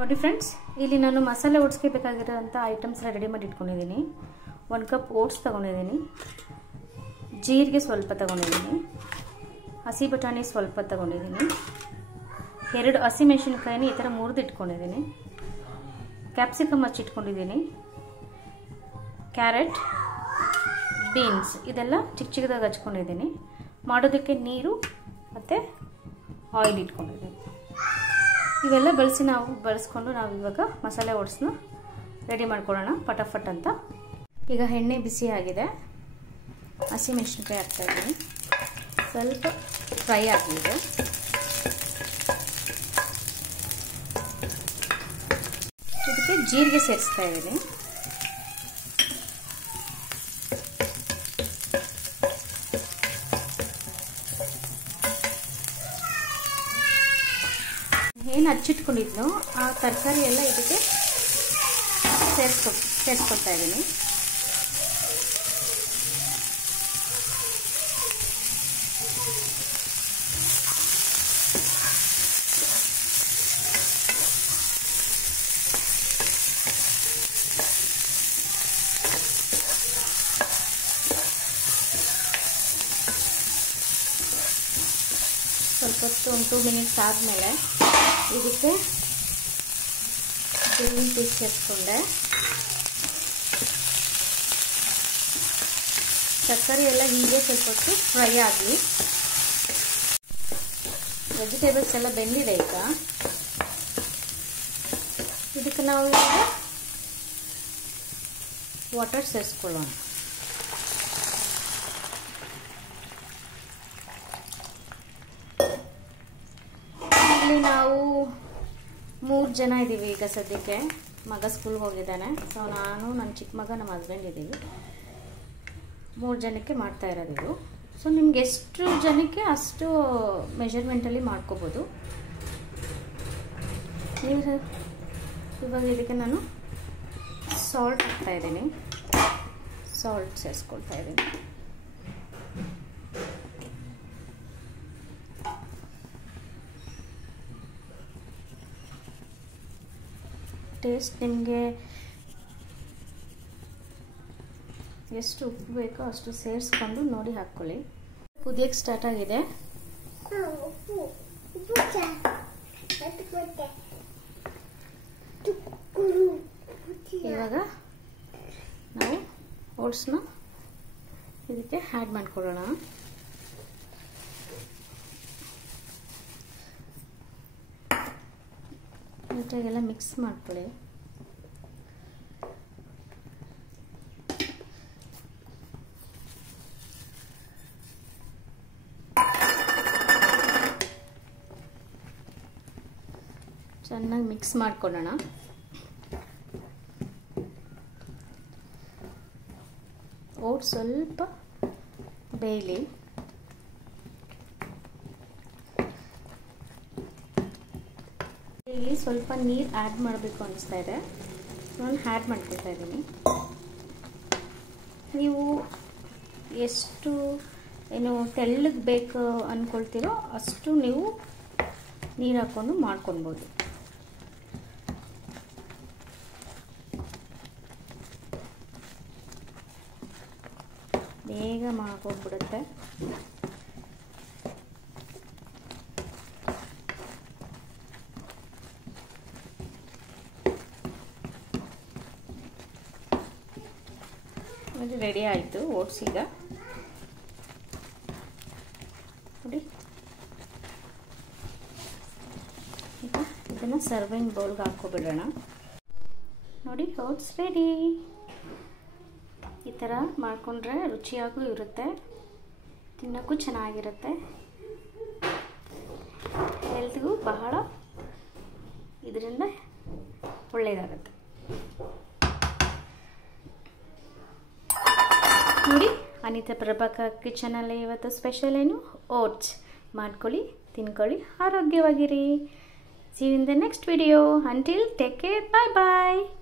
ನೋಡಿ ಫ್ರೆಂಡ್ಸ್, ಇಲ್ಲಿ ನಾನು ಮಸಾಲೆ ಓಟ್ಸ್ಗೆ ಬೇಕಾಗಿರೋಂಥ ಐಟಮ್ಸ್ ರೆಡಿ ಮಾಡಿ ಇಟ್ಕೊಂಡಿದ್ದೀನಿ. 1 ಕಪ್ ಓಟ್ಸ್ ತಗೊಂಡಿದ್ದೀನಿ, ಜೀರಿಗೆ ಸ್ವಲ್ಪ ತಗೊಂಡಿದ್ದೀನಿ, ಹಸಿ ಬಟಾಣಿ ಸ್ವಲ್ಪ ತಗೊಂಡಿದ್ದೀನಿ, 2 ಹಸಿಮೆಣಸಿನಕಾಯಿನ ಈ ಥರ ಮುರಿದು ಇಟ್ಕೊಂಡಿದ್ದೀನಿ, ಕ್ಯಾಪ್ಸಿಕಮ್ ಹಚ್ಚಿಟ್ಕೊಂಡಿದ್ದೀನಿ, ಕ್ಯಾರೆಟ್, ಬೀನ್ಸ್ ಇದೆಲ್ಲ ಚಿಕ್ಕ ಚಿಕ್ಕದಾಗಿ ಹಚ್ಕೊಂಡಿದ್ದೀನಿ. ಮಾಡೋದಕ್ಕೆ ನೀರು ಮತ್ತು ಆಯಿಲ್ ಇಟ್ಕೊಂಡಿದ್ದೀನಿ. ಇವೆಲ್ಲ ಬಳಸ್ಕೊಂಡು ನಾವು ಇವಾಗ ಮಸಾಲೆ ಓಟ್ಸ್ನ ರೆಡಿ ಮಾಡ್ಕೊಳ್ಳೋಣ ಫಟಾಫಟ್ ಅಂತ. ಈಗ ಎಣ್ಣೆ ಬಿಸಿ ಆಗಿದೆ, ಹಸಿಮೆಣಸಿನಕಾಯಿ ಹಾಕ್ತಾಯಿದ್ದೀನಿ, ಸ್ವಲ್ಪ ಫ್ರೈ ಆಗಿದೆ. ಇದಕ್ಕೆ ಜೀರಿಗೆ ಸೇರಿಸ್ತಾ ಇದ್ದೀನಿ. ಏನು ಹಚ್ಚಿಟ್ಕೊಂಡಿದ್ನೋ ಆ ತರಕಾರಿ ಎಲ್ಲ ಇದಕ್ಕೆ ಸೇರಿಸ್ಕೊಳ್ತಾ ಇದ್ದೀನಿ. ಸ್ವಲ್ಪ ಹೊತ್ತು 2 ಮಿನಿಟ್ಸ್ ಆದಮೇಲೆ ಇದಕ್ಕೆ ಗ್ರೀನ್ ಪೀಸ್ ಸೇರಿಸ್ಕೊಂಡೆ. ತರಕಾರಿ ಎಲ್ಲ ಹೀಗೆ ಸ್ವಲ್ಪ ಹೊತ್ತು ಫ್ರೈ ಆಗಲಿ. ವೆಜಿಟೇಬಲ್ಸ್ ಎಲ್ಲ ಬೆಂದಿದೆ. ಈಗ ಇದಕ್ಕೆ ನಾವು ಈಗ ವಾಟರ್ ಸೇರಿಸ್ಕೊಳ್ಳೋಣ. ಇಲ್ಲಿ ನಾವು 3 ಜನ ಇದ್ದೀವಿ ಈಗ ಸದ್ಯಕ್ಕೆ. ಮಗ ಸ್ಕೂಲ್ಗೆ ಹೋಗಿದ್ದಾನೆ. ಸೊ ನಾನು, ನನ್ನ ಚಿಕ್ಕ ಮಗ, ನಮ್ಮ ಹಸ್ಬೆಂಡ್ ಇದ್ದೀವಿ. 3 ಜನಕ್ಕೆ ಮಾಡ್ತಾ ಇರೋದು ಇದು. ಸೊ ನಿಮ್ಗೆ ಎಷ್ಟು ಜನಕ್ಕೆ ಅಷ್ಟು ಮೆಜರ್ಮೆಂಟಲ್ಲಿ ಮಾಡ್ಕೋಬೋದು. ಇವಾಗ ಇದಕ್ಕೆ ನಾನು ಸಾಲ್ಟ್ ಹಾಕ್ತಾ ಇದ್ದೀನಿ. ಸಾಲ್ಟ್ ಸೇರಿಸ್ಕೊಳ್ತಾ ಇದ್ದೀನಿ. ಟೇಸ್ಟ್ ನಿಮಗೆ ಎಷ್ಟು ಉಪ್ಪು ಬೇಕೋ ಅಷ್ಟು ಸೇರಿಸ್ಕೊಂಡು ನೋಡಿ ಹಾಕ್ಕೊಳ್ಳಿ. ಕುದಿಯಕ್ಕೆ ಸ್ಟಾರ್ಟ್ ಆಗಿದೆ. ಇವಾಗ ನಾವು ಓಟ್ಸ್ನ ಇದಕ್ಕೆ ಆ್ಯಡ್ ಮಾಡ್ಕೊಳ್ಳೋಣ. ನೀಟಾಗೆಲ್ಲ ಮಿಕ್ಸ್ ಮಾಡ್ಕೊಳ್ಳಿ. ಚೆನ್ನಾಗಿ ಮಿಕ್ಸ್ ಮಾಡ್ಕೊಳ್ಳೋಣ. ಓಟ್ಸ್ ಸ್ವಲ್ಪ ಬೇಯಲಿ. ಇಲ್ಲಿ ಸ್ವಲ್ಪ ನೀರು ಆ್ಯಡ್ ಮಾಡಬೇಕು ಅನಿಸ್ತಾ ಇದೆ. ನಾನು ಆ್ಯಡ್ ಮಾಡ್ಕೊಳ್ತಾ ಇದ್ದೀನಿ. ನೀವು ಎಷ್ಟು ತೆಳ್ಳಗೆ ಬೇಕು ಅಂದ್ಕೊಳ್ತೀರೋ ಅಷ್ಟು ನೀವು ನೀರು ಹಾಕ್ಕೊಂಡು ಮಾಡ್ಕೊಳ್ಬೋದು. ಬೇಗ ಮಾಡ್ಕೊಂಡ್ಬಿಡುತ್ತೆ. ರೆಡಿ ಆಯಿತು ಓಟ್ಸ್. ಈಗ ನೋಡಿ, ಈಗ ಇದನ್ನು ಸರ್ವಿಂಗ್ ಬೌಲ್ಗೆ ಹಾಕ್ಕೊಬಿಡೋಣ. ನೋಡಿ, ಓಟ್ಸ್ ರೆಡಿ. ಈ ಥರ ಮಾಡಿಕೊಂಡ್ರೆ ರುಚಿಯಾಗೂ ಇರುತ್ತೆ, ತಿನ್ನೋಕ್ಕೂ ಚೆನ್ನಾಗಿರುತ್ತೆ, ಹೆಲ್ತ್ಗೂ ಬಹಳ ಇದರಿಂದ ಒಳ್ಳೆಯದಾಗುತ್ತೆ. ನೋಡಿ, ಅನಿತಾ ಪ್ರಭಾಕರ್ ಕಿಚನಲ್ಲಿ ಇವತ್ತು ಸ್ಪೆಷಲ್ ಏನು ಓಟ್ಸ್ ಮಾಡ್ಕೊಳ್ಳಿ, ತಿನ್ಕೊಳ್ಳಿ, ಆರೋಗ್ಯವಾಗಿರಿ. See you in the next video. Until take care. Bye bye.